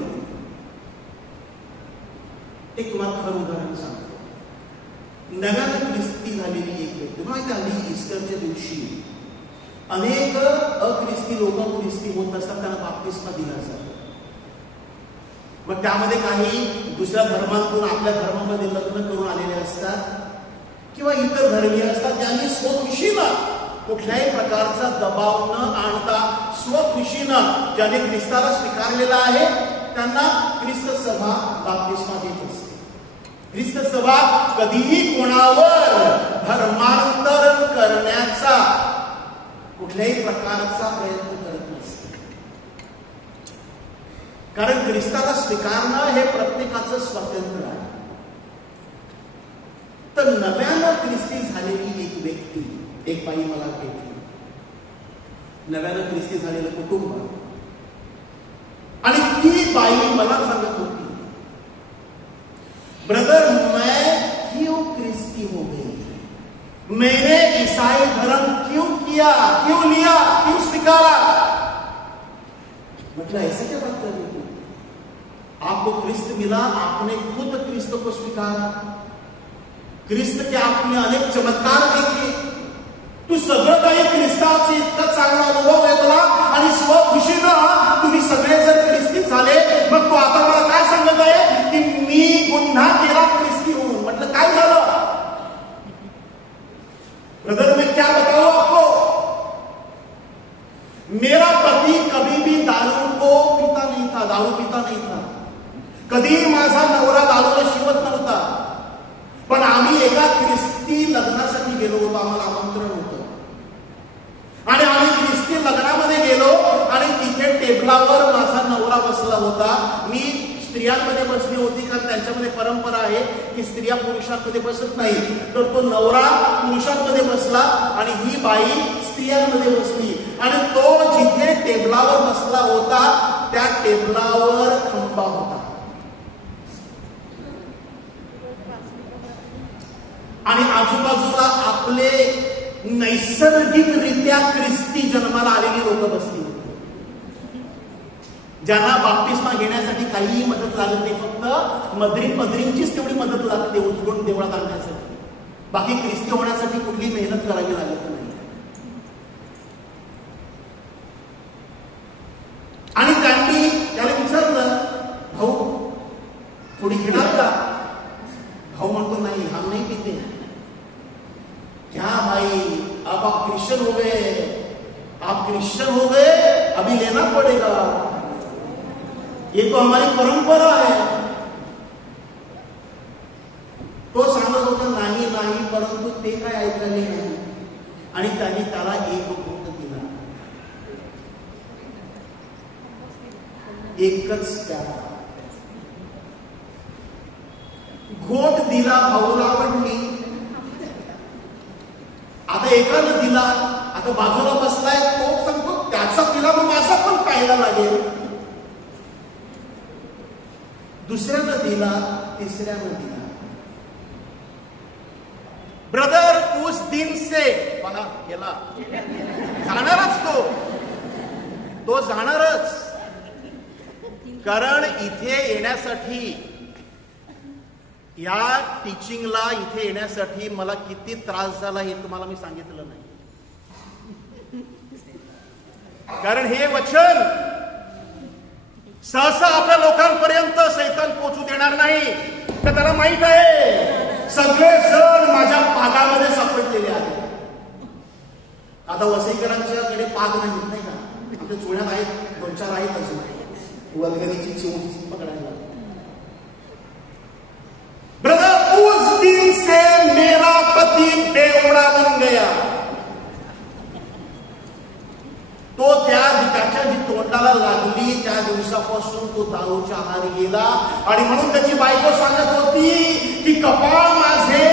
एक तुम्हाला खरं उदाहरण सांगतो. नव्यानं ख्रिस्ती झालेली एक व्यक्ती, माहिती आली ईस्टरच्या दिवशी अनेक अख्रिस्ती लोक ख्रिस्ती होत असतात, त्यांना बाप्तिस्मा दिला जातो. मग त्यामध्ये काही दुसऱ्या धर्मातून आपल्या धर्मामध्ये लग्न करून आलेले असतात किंवा इतर धर्मीय असतात, ज्यांनी स्वखुशीनं कुठल्याही प्रकारचा दबाव न आणता स्वखुशीनं ज्याने ख्रिस्ताला स्वीकारलेला आहे त्यांना ख्रिस्त सभा बाप्तिस्मा देत असते. ख्रिस्त सभा कधीही कोणावर धर्मांतरण करण्याचा कुठल्याही प्रकारचा प्रयत्न करत नसते, कारण ख्रिस्ताला स्वीकारणं हे प्रत्येकाचं स्वातंत्र्य आहे. तर नव्यानं ख्रिस्ती झालेली एक व्यक्ती, एक बाई मला भेटली, नव्यानं ख्रिस्ती झालेलं कुटुंब, आणि ती बाई मला सांगत होती, ब्रदर मैं क्यों ख्रिस्ती हो गई, मैंने ईसाई धर्म क्यों किया, क्यों लिया, क्यों स्वीकारा. मतलब ऐसे क्या बात कर रही थी? आपको क्रिस्त मिला, आपने खुद क्रिस्त को स्वीकारा. क्रिस्त के आपने अनेक चमत्कार देखे, तू सगळं काही ख्रिस्ताचे इतका चांगला अनुभव आहे तुला, आणि स्वखुशीनं तुम्ही सगळे जर ख्रिस्ती झाले, मग तू आता मला काय सांगत आहे की मी पुन्हा केला ख्रिस्ती होऊन. म्हटलं काय झालं? ब्रदर मैं क्या बताऊं आपको, मेरा पति कभी भी दारू पीता नहीं था. कधीही माझा नवरा दारूला शिवत नव्हता. पण आम्ही एका ख्रिस्ती लग्नासाठी गेलो होतो. आम्हाला आमंत्रण होतं आणि आम्ही ख्रिस्ती लग्नामध्ये गेलो आणि तिथे टेबलावर माझा नवरा बसला होता. मी स्त्रियांमध्ये बसली होती, कारण त्यांच्यामध्ये परंपरा आहे की स्त्रिया पुरुषांमध्ये बसत नाही. तर तो नवरा पुरुषांमध्ये बसला आणि ही बाई स्त्रियांमध्ये बसली. आणि तो जिथे टेबलावर बसला होता त्या टेबलावर खंबा होता. आणि आजूबाजूला आपले नैसर्गिकरित्या ख्रिस्ती जन्माला आलेली लोक बसली होती, ज्यांना बाप्तिस्मा घेण्यासाठी काहीही मदत लागत नाही. फक्त मदरींचीच तेवढी मदत लागते उचलून देवळात आणण्यासाठी. बाकी ख्रिस्ती होण्यासाठी कुठली मेहनत करावी लागत नाही. आणि त्यांनी त्याला विचारलं, भाऊ थोडी घेणार का? भाऊ म्हणतो, नाही, हम नहीं पीते. क्या भाई, अब आप क्रिश्चियन हो गए, अभी लेना पड़ेगा, ये तो हमारी परंपरा है. तो सांगत होता, नाही, परंतु ते काय ऐकले नाही. आणि त्यांनी त्याला एक घोट दिला, एकच त्याला घोट दिला. भाऊला आवडली. आता एकानं दिला, आता बाजूला बसलाय तो सांगतो त्याचा पिला मग माझा पण पाहायला लागेल. दुसऱ्यानं दिला, तिसऱ्यानं दिला. ब्रदर उस दिन से पहा गेला, जाणारच तो जाणारच. कारण इथे येण्यासाठी, या टीचिंगला इथे येण्यासाठी मला किती त्रास झाला हे तुम्हाला मी सांगितलं नाही. कारण हे वचन सहसा आपल्या लोकांपर्यंत सैतान पोहोचू देणार नाही. तर त्याला माहित आहे सगळे जण माझ्या पागामध्ये सापडलेले आहेत. आता वसईकरांच्याकडे पाग नाही का, आमच्या चुळ्यात आहेत, 2-4 आहेत अजून वलगणीची चिवडी पकडायला. ब्रदर उस दिन से मेरा पति बेवड़ा बन गया. तो त्याच्या जी तोंडाला लागली त्या दिवसापासून तो दारूच्या आहारी गेला. आणि म्हणून त्याची बायको सांगत होती की कपाळ माझे,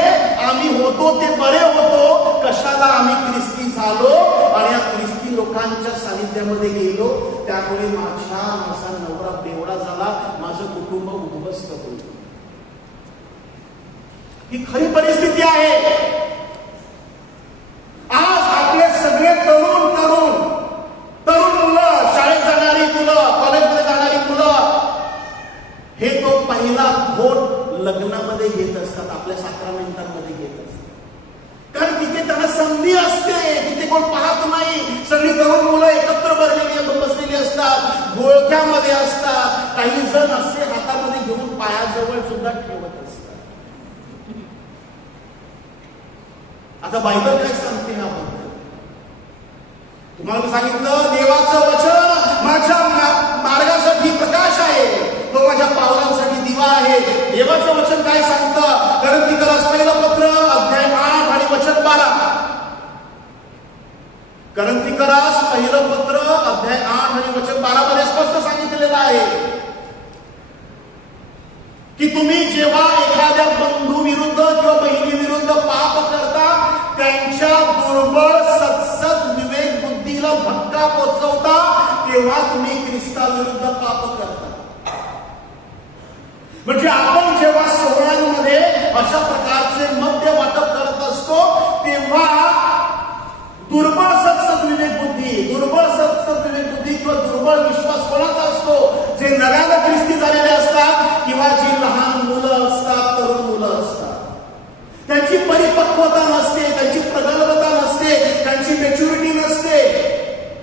आम्ही होतो ते बरे होतो, कशाला आम्ही ख्रिस्ती झालो आणि या ख्रिस्ती लोकांच्या सानिध्यामध्ये गेलो, त्यामुळे माझा नवरा बेवडा झाला, माझं कुटुंब उद्ध्वस्त होईल. ही खरी परिस्थिती आहे. आज आपले सगळे तरुण मुलं, शाळेत जाणारी मुलं, कॉलेजमध्ये जाणारी मुलं, हे तो पहिला घोट लग्नामध्ये घेत असतात, आपल्या साक्रामेंटांमध्ये घेत असतात. कारण तिथे त्यांना संधी असते, तिथे कोण पाहत नाही. सगळी तरुण मुलं एकत्र बसलेली असतात, घोळक्यामध्ये असतात. काही जण असे हातामध्ये घेऊन पायाजवळ सुद्धा ठेवत असतात. आता बायबल काय सांगते ह्याबद्दल? तुम्हाला सांगितलं, देवाचं वचन माझ्या मार्गासाठी प्रकाश आहे, तो माझ्या पावलांसाठी दिवा आहे. देवाचं वचन काय सांगतं? करंथीकरास पहिलं पत्र अध्याय 8 आणि वचन 12. करंथीकरास पहिलं पत्र अध्याय 8 आणि वचन 12 मध्ये स्पष्ट सांगितलेलं आहे की तुम्ही जेव्हा एखाद्या बंधू विरुद्ध किंवा बहिणी विरुद्ध पाप करता, त्यांच्या दुर्बळ सत्सद विवेक बुद्धीला धक्का पोचवता, तेव्हा तुम्ही ख्रिस्ताविरुद्ध पाप करता. म्हणजे आपण जेव्हा सोहळ्यांमध्ये अशा प्रकारचे मद्य वाटप करत असतो, तेव्हा दुर्बळ सत्सद विवेक बुद्धी किंवा दुर्बळ विश्वास कोणाचा असतो? जे नव्यानं ख्रिस्ती झालेले असतात किंवा जी लहान मुलं असतात, तरुण मुलं असतात. त्यांची परिपक्वता नसते, त्यांची प्रगल्भता नसते, त्यांची मॅच्युरिटी नसते.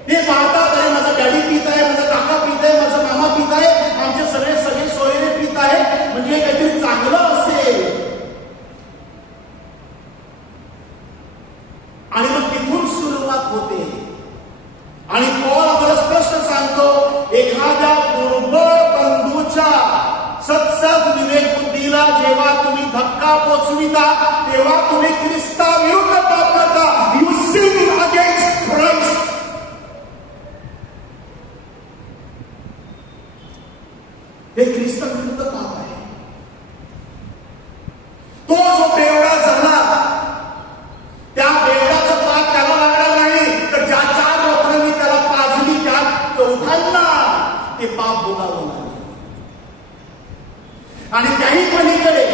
ते पाहतात, अरे माझा डॅडी पीत आहे, माझा काका पीत आहे, माझा मामा पीत आहे, आमचे सगळे सोयरे पीत आहे, म्हणजे काहीतरी चांगलं असेल. तुमच्या सत्सद विवेक बुद्धीला जेव्हा तुम्ही धक्का पोचविता तेव्हा तुम्ही ख्रिस्ताविरुद्ध पाप करता. You sin against Christ. हे ख्रिस्ताविरुद्ध पाप आहे. तो जो बेवडा झाला त्या बेवड्याचं पाप त्याला लागणार नाही, तर ज्या 4 लोकांनी त्याला पाजली त्या 4 ते पाप भोगावं लागलं. आणि त्याही पलीकडे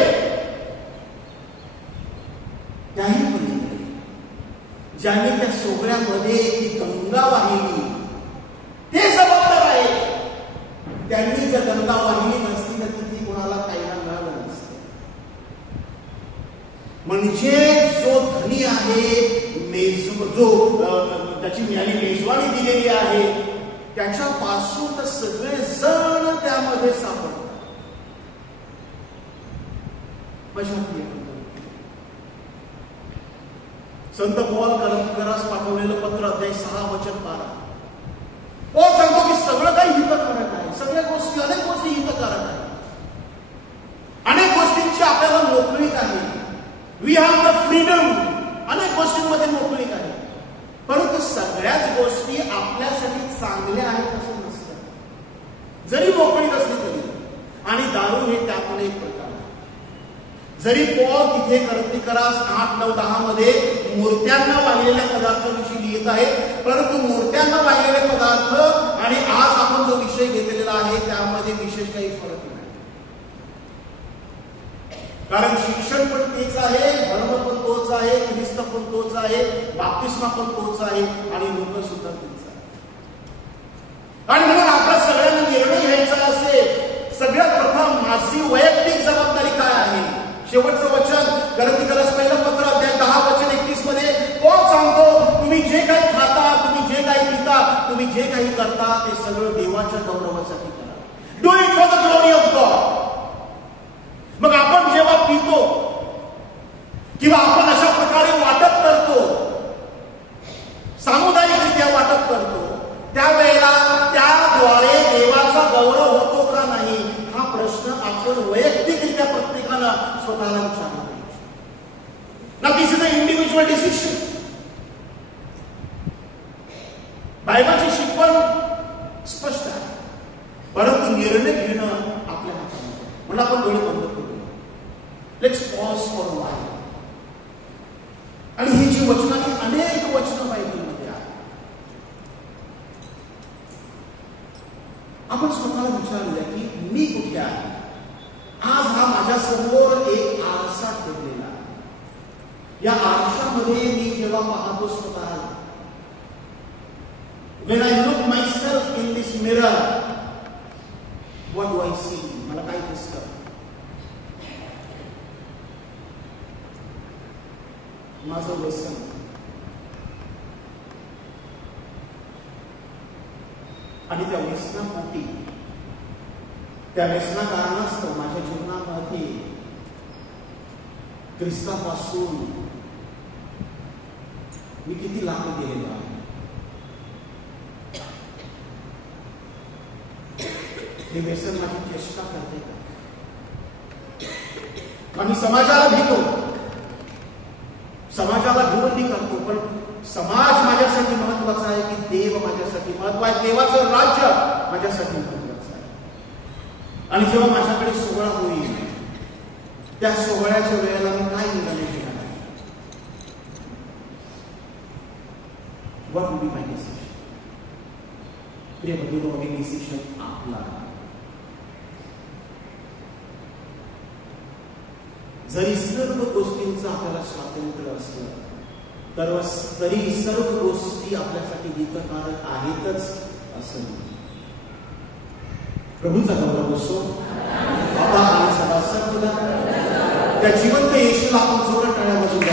ज्यांनी त्या सोहळ्यामध्ये ती गंगा वाहिली ते जबाबदार आहे. त्यांनी जर गंगा वाहिली नसती तर तिथे कोणाला काहीला मिळालं नसतं. म्हणजे जो धनी आहे, जो त्याची ज्ञानी मेजवानी दिलेली आहे, त्याच्यापासून तर सगळे जण त्यामध्ये सापडतात. संत पौल करंथीकरास पाठवलेलं पत्र अध्याय 6 वचन 12. पौल सांगतो की सगळं काही हितकारक आहे. सगळ्या गोष्टी, अनेक गोष्टी हितकारक आहेत. अनेक गोष्टींची आपल्याला मोकळीक आहे. We have the freedom. अनेक गोष्टींमध्ये मोकळीक आहे. परंतु सगळ्याच गोष्टी आपल्यासाठी चांगल्या आहेत असं नसतं. जरी मोकळीक असली तरी. आणि दारू हे त्यातून एक प्रकार. जरी पौल तिथे करंथीकरास 8, 9, 10 मध्ये मूर्त्यांना वाहिलेल्या पदार्थांविषयी लिहित आहे, परंतु मूर्त्यांना वाहिलेले पदार्थ आणि आज आपण जो विषय घेतलेला आहे त्यामध्ये विशेष काही फरक नाही. कारण शिक्षण पण तेच आहे, धर्म पण तोच आहे, ख्रिस्त पण तोच आहे, बाप्तिस्मा पण तोच आहे आणि लोक सुद्धा तेच आहे. आणि म्हणून आपल्या सगळ्यांना निर्णय घ्यायचा असेल, सगळ्यात प्रथम माझी वैयक्तिक जबाबदारी काय आहे. शेवटचं वचन करंथीकरास पहिलं पत्र अध्याय 10 वचन 31 मध्ये पौल सांगतो, तुम्ही जे काही खाता, तुम्ही जे काही पिता, तुम्ही जे काही करता ते सगळं देवाच्या गौरवासाठी करा. Do it for the glory of God. मग आपण जेव्हा पितो किंवा आपण अशा प्रकारे वाटप करतो, सामुदायिकरित्या वाटप करतो, त्यावेळेला त्याद्वारे देवाचा गौरव होतो का नाही हा प्रश्न आपण वैयक्तिकरित्या प्रत्येकाला स्वतःला विचारला पाहिजे. ना दिस इज अ इंडिव्हिज्युअल डिसिजन. बायबलची शिकवण स्पष्ट आहे, परंतु निर्णय घेणं आपल्या हातामध्ये. म्हणून आपण डोळे बंद करू. Let's pause for a while. आणि ही जी वचनं आहेत, अनेक वचनं बायबलमध्ये आहेत. आपण स्वतःला विचारूया की मी कुठे आहे. आज हा माझ्या समोर एक आरसा ठेवलेला आहे. या आरशामध्ये मी जेव्हा पाहतो स्वतःला, when I look myself in this mirror, what do I see? मला काय दिसतं? माझं व्यसन, आणि त्या व्यसनापोटी, त्या व्यसना कारणास्तव माझ्या जीवनामध्ये ख्रिस्तापासून मी किती लांब गेलेलो आहे. हे व्यसन माझी चेष्टा करते का? आम्ही समाजाला भीतो, समाजाला विरोधी करतो, पण समाज माझ्यासाठी महत्वाचा आहे की देव माझ्यासाठी महत्वाचा आहे, देवाचं राज्य माझ्यासाठी महत्वाचं आहे. आणि जेव्हा माझ्याकडे सोहळा होईल त्या सोहळ्याच्या वेळेला मी काय निर्णय घेणार आहे? What will be my decision? प्रिय बंधूंनो, हे डिसिजन आपला. जरी सर्व गोष्टींचं आपल्याला स्वातंत्र्य असलं तरी सर्व गोष्टी आपल्यासाठी हितकारक आहेतच असं नाही. प्रभूचा गौरव असो. बाबा आणि सदा सर्वदा त्या जिवंत येशूला आपण जोरात टाळ्या वाजवून